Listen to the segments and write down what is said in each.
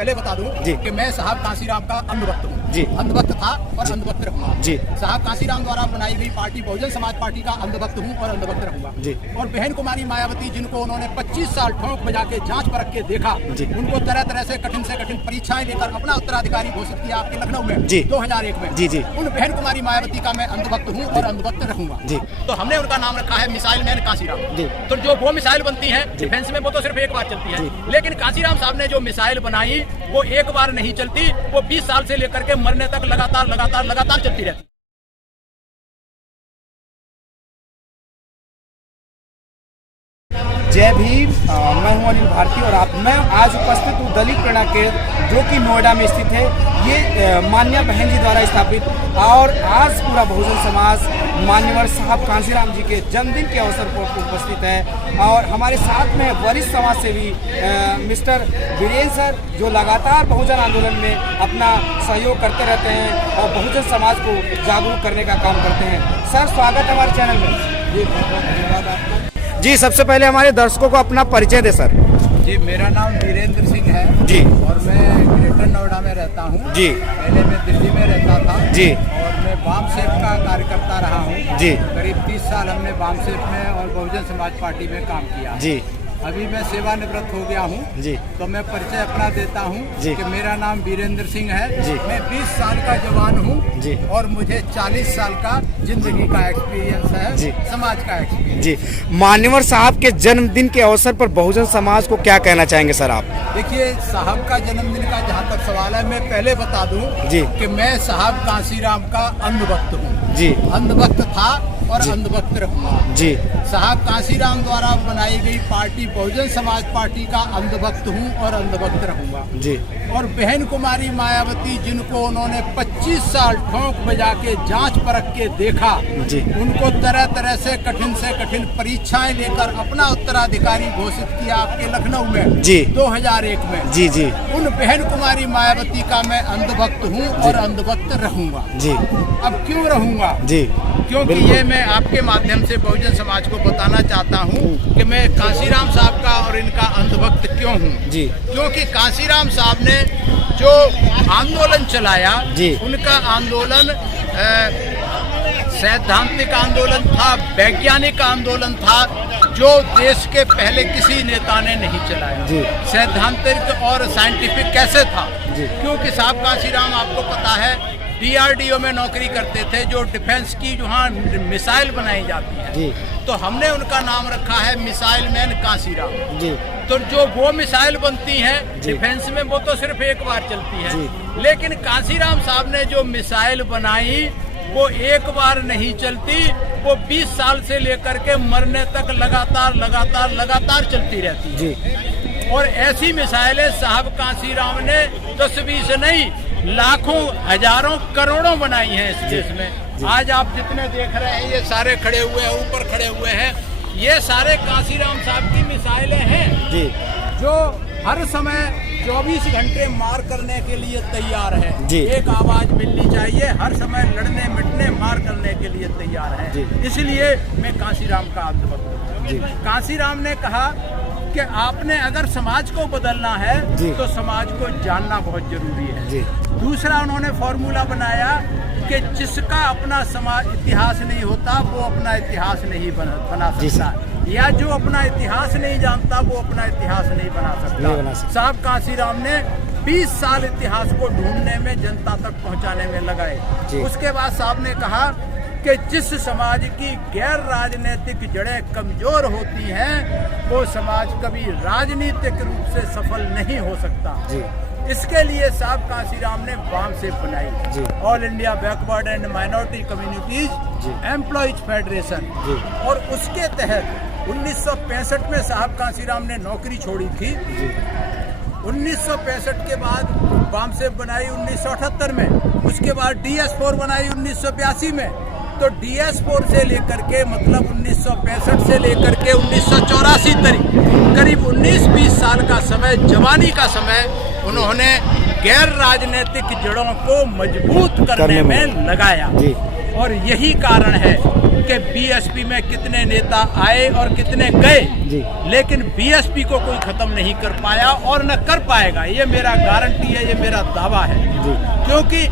पहले बता दूं कि मैं साहब कांसीराम का अंधभक्त हूँ जी। अंधभक्त था और अंधभक्त रहूंगा जी। साहब कांसीराम द्वारा बनाई गई पार्टी बहुजन समाज पार्टी का अंधभक्त हूँ और अंधभक्त रहूंगा जी। और बहन कुमारी मायावती जिनको उन्होंने 25 साल ठोंक बजा के जांच परख के देखा, उनको तरह तरह से कठिन परीक्षाएं लेकर अपना उत्तराधिकारी घोषित किया आपके लखनऊ में 2001 में। जी जी। उन बहन कुमारी मायावती का मैं अंधभक्त हूँ और अंधभक्त रहूंगा जी। तो हमने उनका नाम रखा है मिसाइल मैन कांसीराम जी। तो जो वो मिसाइल बनती है डिफेंस में वो तो सिर्फ एक बार चलती है, लेकिन कांसीराम साहब ने जो मिसाइल बनाई वो एक बार नहीं चलती, वो 20 साल से लेकर के मरने तक लगातार चलती रहती। जय भीम। मैं हूं अनिल भारती और मैं आज उपस्थित हूं दलित प्रेरणा केंद्र जो कि नोएडा में स्थित है। ये मान्या बहन जी द्वारा स्थापित और आज पूरा बहुजन समाज मान्यवर साहब कांसीराम जी के जन्मदिन के अवसर पर उपस्थित है और हमारे साथ में वरिष्ठ समाज सेवी मिस्टर वीरेंद्र सर जो लगातार बहुजन आंदोलन में अपना सहयोग करते रहते हैं और बहुजन समाज को जागरूक करने का काम करते हैं। सर स्वागत है हमारे चैनल में। जी बहुत बहुत धन्यवाद आपका। जी सबसे पहले हमारे दर्शकों को अपना परिचय दे सर। जी मेरा नाम वीरेंद्र सिंह है जी और मैं ग्रेटर नोएडा में रहता हूँ जी। पहले मैं दिल्ली में रहता था जी और मैं वाम सेफ का कार्यकर्ता रहा हूँ जी। करीब 30 साल हमने वाम सेफ में और बहुजन समाज पार्टी में काम किया जी। अभी मैं सेवानिवृत्त हो गया हूँ जी। तो मैं परिचय अपना देता हूँ जी। कि मेरा नाम वीरेंद्र सिंह है जी। मैं 20 साल का जवान हूँ जी। और मुझे 40 साल का जिंदगी का एक्सपीरियंस है जी। समाज का एक्सपीरियंस। जी मान्यवर साहब के जन्मदिन के अवसर पर बहुजन समाज को क्या कहना चाहेंगे सर आप? देखिए साहब का जन्मदिन का जहाँ तक सवाल है मैं पहले बता दूं जी। कि मैं साहब कांसीराम का अंधभक्त हूँ जी। अंधभक्त था और अंधभक्त रहूंगा जी। साहब कांसीराम द्वारा बनाई गई पार्टी बहुजन समाज पार्टी का अंधभक्त हूँ और अंधभक्त रहूंगा जी। और बहन कुमारी मायावती जिनको उन्होंने 25 साल ठोंक बजा के जांच परख के देखा, जी। उनको तरह तरह से कठिन परीक्षाएं लेकर अपना उत्तराधिकारी घोषित किया आपके लखनऊ में जी 2001 में। जी जी। उन बहन कुमारी मायावती का मैं अंधभक्त हूँ और अंधभक्त रहूंगा। जी। अब क्यों रहूंगा? जी क्योंकि ये मैं आपके माध्यम से बहुजन समाज को बताना चाहता हूँ कि मैं कांसीराम साहब का और इनका अंधभक्त क्यों हूँ। जी। क्योंकि कांसीराम साहब ने जो आंदोलन चलाया जी। उनका आंदोलन सैद्धांतिक आंदोलन था, वैज्ञानिक आंदोलन था जो देश के पहले किसी नेता ने नहीं चलाया। जी। सैद्धांतिक और साइंटिफिक कैसे था? जी। क्योंकि साहब कांसीराम आपको पता है DRDO में नौकरी करते थे जो डिफेंस की जहाँ मिसाइल बनाई जाती है। जी। तो हमने उनका नाम रखा है मिसाइल मैन कांसीराम। जी। तो जो वो मिसाइल बनती है डिफेंस में वो तो सिर्फ एक बार चलती है, लेकिन कांसीराम साहब ने जो मिसाइल बनाई वो एक बार नहीं चलती, वो 20 साल से लेकर के मरने तक लगातार चलती रहती है। जी। और ऐसी मिसाइलें साहब कांसीराम ने 10-20 नहीं लाखों हजारों करोड़ों बनाई हैं इस देश में। आज आप जितने देख रहे हैं ये सारे खड़े हुए हैं, ऊपर खड़े हुए हैं, ये सारे कांसीराम साहब की मिसाइलें हैं जी। जो हर समय 24 घंटे मार करने के लिए तैयार है। जी। एक आवाज मिलनी चाहिए, हर समय लड़ने मिटने मार करने के लिए तैयार है। इसलिए मैं कांसीराम का अंधभक्त हूँ। कांसीराम ने कहा कि आपने अगर समाज को बदलना है तो समाज को जानना बहुत जरूरी है। जी। दूसरा उन्होंने फॉर्मूला बनाया कि जिसका अपना समाज इतिहास नहीं होता वो अपना इतिहास नहीं बना सकता, या जो अपना इतिहास नहीं जानता वो अपना इतिहास नहीं बना सकता। साहब कांसीराम ने 20 साल इतिहास को ढूंढने में, जनता तक पहुंचाने में लगाए। उसके बाद साहब ने कहा कि जिस समाज की गैर राजनीतिक जड़ें कमजोर होती हैं वो समाज कभी राजनीतिक रूप से सफल नहीं हो सकता। इसके लिए साहब कांसीराम ने वाम सेफ बनाई, all India backward and minority communities employees federation, और उसके तहत 1965 में साहब कांसीराम ने नौकरी छोड़ी थी। 1965 के बाद वाम सेफ बनाई 1978 में, उसके बाद DS4 बनाई 1982 में। तो DS4 से लेकर के मतलब 1965 से लेकर के 1984 तक करीब 19-20 साल का समय, जवानी का समय उन्होंने गैर राजनीतिक जड़ों को मजबूत करने में लगाया। और यही कारण है कि बीएसपी में कितने नेता आए और कितने गए, लेकिन बीएसपी को कोई खत्म नहीं कर पाया और न कर पाएगा। ये मेरा गारंटी है, ये मेरा दावा है, क्योंकि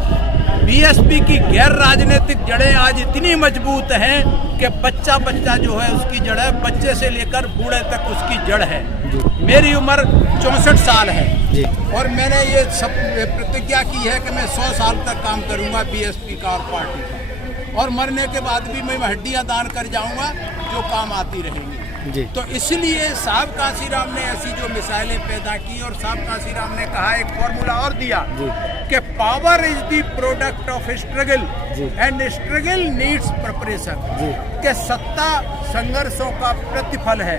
बीएसपी की गैर राजनीतिक जड़ें आज इतनी मजबूत हैं कि बच्चा बच्चा जो है उसकी जड़ है, बच्चे से लेकर बूढ़े तक उसकी जड़ है। मेरी उम्र 64 साल है और मैंने ये सब प्रतिज्ञा की है कि मैं 100 साल तक काम करूंगा बीएसपी का और पार्टी का, और मरने के बाद भी मैं हड्डियां दान कर जाऊंगा जो काम आती रहेंगी। तो इसलिए साहब कांसीराम ने ऐसी जो मिसाइलें पैदा की, और साहब कांसीराम ने कहा, एक फॉर्मूला और दिया कि power is the product of struggle and struggle needs preparation, के सत्ता संघर्षों का प्रतिफल है,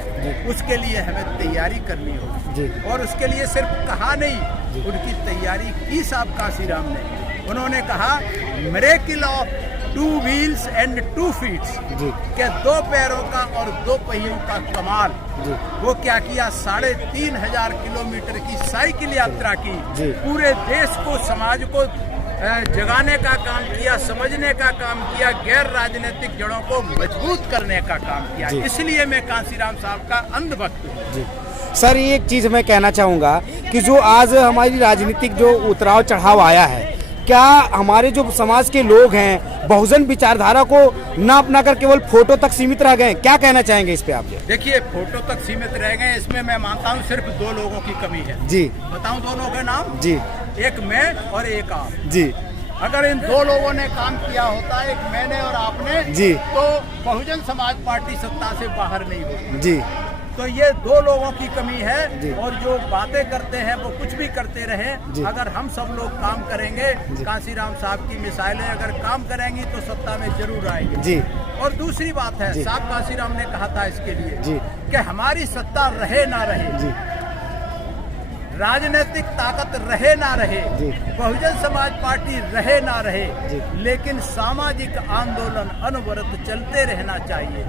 उसके लिए हमें तैयारी करनी होगी। और उसके लिए सिर्फ कहा नहीं, उनकी तैयारी की साहब कांसीराम ने। उन्होंने कहा miracle of 2 wheels and 2 feets, के 2 पैरों का और 2 पहियों का कमाल। वो क्या किया, 3500 किलोमीटर की साइकिल यात्रा की, पूरे देश को, समाज को जगाने का काम किया, समझने का काम किया, गैर राजनीतिक जड़ों को मजबूत करने का काम किया। इसलिए मैं कांसीराम साहब का अंधभक्त हूँ। सर, एक चीज मैं कहना चाहूँगा कि जो आज हमारी राजनीतिक जो उतराव चढ़ाव आया है, क्या हमारे जो समाज के लोग हैं बहुजन विचारधारा को न अपना कर केवल फोटो तक सीमित रह गए? क्या कहना चाहेंगे इस पे आप? देखिए, फोटो तक सीमित रह गए, इसमें मैं मानता हूँ सिर्फ 2 लोगों की कमी है। जी बताऊँ 2 लोगों के नाम? जी, एक मैं और एक आप। जी, अगर इन 2 लोगों ने काम किया होता, एक मैंने और आपने, जी, तो बहुजन समाज पार्टी सत्ता से बाहर नहीं होती। जी, तो ये 2 लोगों की कमी है। और जो बातें करते हैं वो कुछ भी करते रहे, अगर हम सब लोग काम करेंगे, कांसीराम साहब की मिसाइलें अगर काम करेंगी तो सत्ता में जरूर आएंगे। और दूसरी बात है, साहब कांसीराम ने कहा था इसके लिए कि हमारी सत्ता रहे ना रहे, राजनीतिक ताकत रहे ना रहे, बहुजन समाज पार्टी रहे ना रहे, लेकिन सामाजिक आंदोलन अनवरत चलते रहना चाहिए।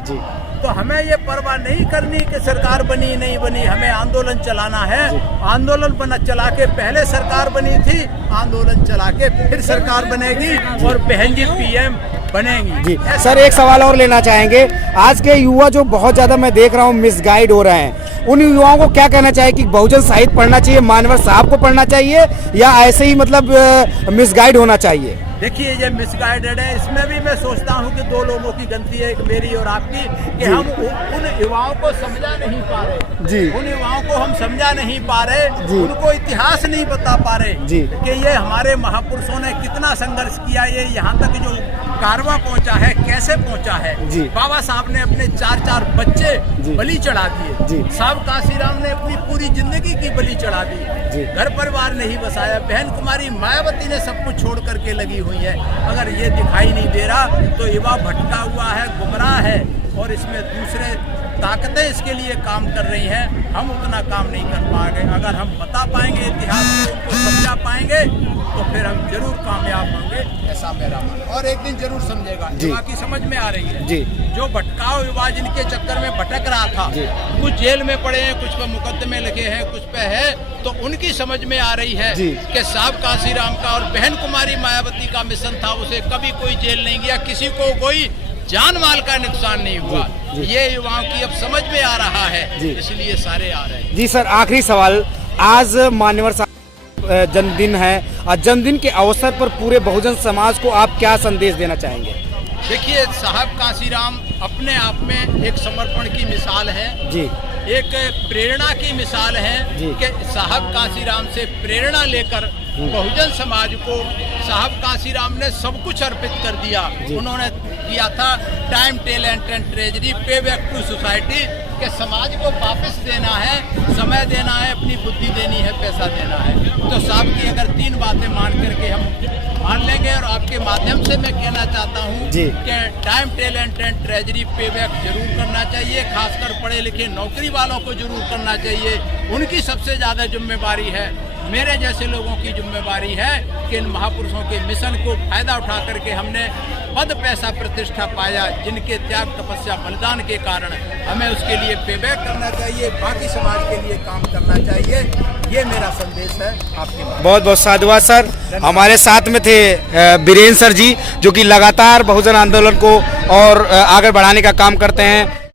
तो हमें ये परवाह नहीं करनी कि सरकार बनी नहीं बनी, हमें आंदोलन चलाना है। आंदोलन चला के पहले सरकार बनी थी, आंदोलन चला के फिर सरकार बनेगी और बहन जी पीएम बनेंगी। जी सर, एक सवाल और लेना चाहेंगे। आज के युवा जो बहुत ज्यादा मैं देख रहा हूँ मिसगाइड हो रहे हैं, उन युवाओं को क्या कहना चाहिए कि बहुजन साहित्य पढ़ना चाहिए, मानवर साहब को पढ़ना चाहिए, या ऐसे ही मतलब मिसगाइड होना चाहिए? देखिए, ये मिसगाइडेड है। इसमें भी मैं सोचता हूँ कि 2 लोगों की गलती है, एक मेरी और आपकी, कि हम उन युवाओं को समझा नहीं पा रहे। जी, उन युवाओं को हम समझा नहीं पा रहे, उनको इतिहास नहीं बता पा रहे कि ये हमारे महापुरुषों ने कितना संघर्ष किया, ये यहाँ तक जो कारवां पहुँचा है, कैसे पहुँचा है। बाबा साहब ने अपने 4 बच्चे बलि चढ़ा दिए, साहब कांसीराम ने अपनी पूरी जिंदगी की बलि चढ़ा दी, घर परिवार नहीं बसाया, बहन कुमारी मायावती ने सब कुछ छोड़ करके लगी हुई है। अगर ये दिखाई नहीं दे रहा तो युवा भटका हुआ है, गुमराह है, और इसमें दूसरे ताकतें इसके लिए काम कर रही हैं। हम उतना काम नहीं कर पाएंगे। अगर हम बता पाएंगे इतिहास को, उनको समझा पाएंगे, तो फिर हम जरूर कामयाब होंगे, ऐसा मेरा मन। और एक दिन जरूर समझेगा, युवा की समझ में आ रही है। जी, जो भटकाव युवा जिनके चक्कर में भटक रहा था, कुछ जेल में पड़े हैं, कुछ पे मुकदमे लगे हैं, कुछ पे है, तो उनकी समझ में आ रही है कि साहब कांसीराम का और बहन कुमारी मायावती का मिशन था, उसे कभी कोई जेल नहीं गया, किसी को कोई जान माल का नुकसान नहीं हुआ। ये युवाओं की अब समझ में आ रहा है, इसलिए सारे आ रहे हैं। जी सर, आखिरी सवाल, आज मान्यवर साहब जन्मदिन है, और जन्मदिन के अवसर पर पूरे बहुजन समाज को आप क्या संदेश देना चाहेंगे? देखिए, साहब कांसीराम अपने आप में एक समर्पण की मिसाल है जी, एक प्रेरणा की मिसाल है कि साहब कांसीराम से प्रेरणा लेकर बहुजन समाज को साहब कांसीराम ने सब कुछ अर्पित कर दिया। उन्होंने किया था टाइम, टैलेंट एंड ट्रेजरी, पे बैक टू सोसाइटी, के समाज को वापस देना है, समय देना है, अपनी बुद्धि देनी है, पैसा देना है। तो साहब की अगर 3 बातें मान करके हम मान लेंगे, और आपके माध्यम से मैं कहना चाहता हूँ कि टाइम, टैलेंट एंड ट्रेजरी पे बैक जरूर करना चाहिए, खासकर पढ़े लिखे नौकरी वालों को जरूर करना चाहिए। उनकी सबसे ज्यादा जिम्मेवारी है मेरे जैसे लोगों की जिम्मेवारी है कि इन महापुरुषों के मिशन को फायदा उठा करके हमने पद पैसा प्रतिष्ठा पाया, जिनके त्याग तपस्या बलिदान के कारण हमें उसके लिए पेबैक करना चाहिए, बाकी समाज के लिए काम करना चाहिए। ये मेरा संदेश है आपके पास। बहुत बहुत साधुवाद सर। हमारे साथ में थे बीरेंद्र सर जी, जो कि लगातार बहुजन आंदोलन को और आगे बढ़ाने का काम करते हैं।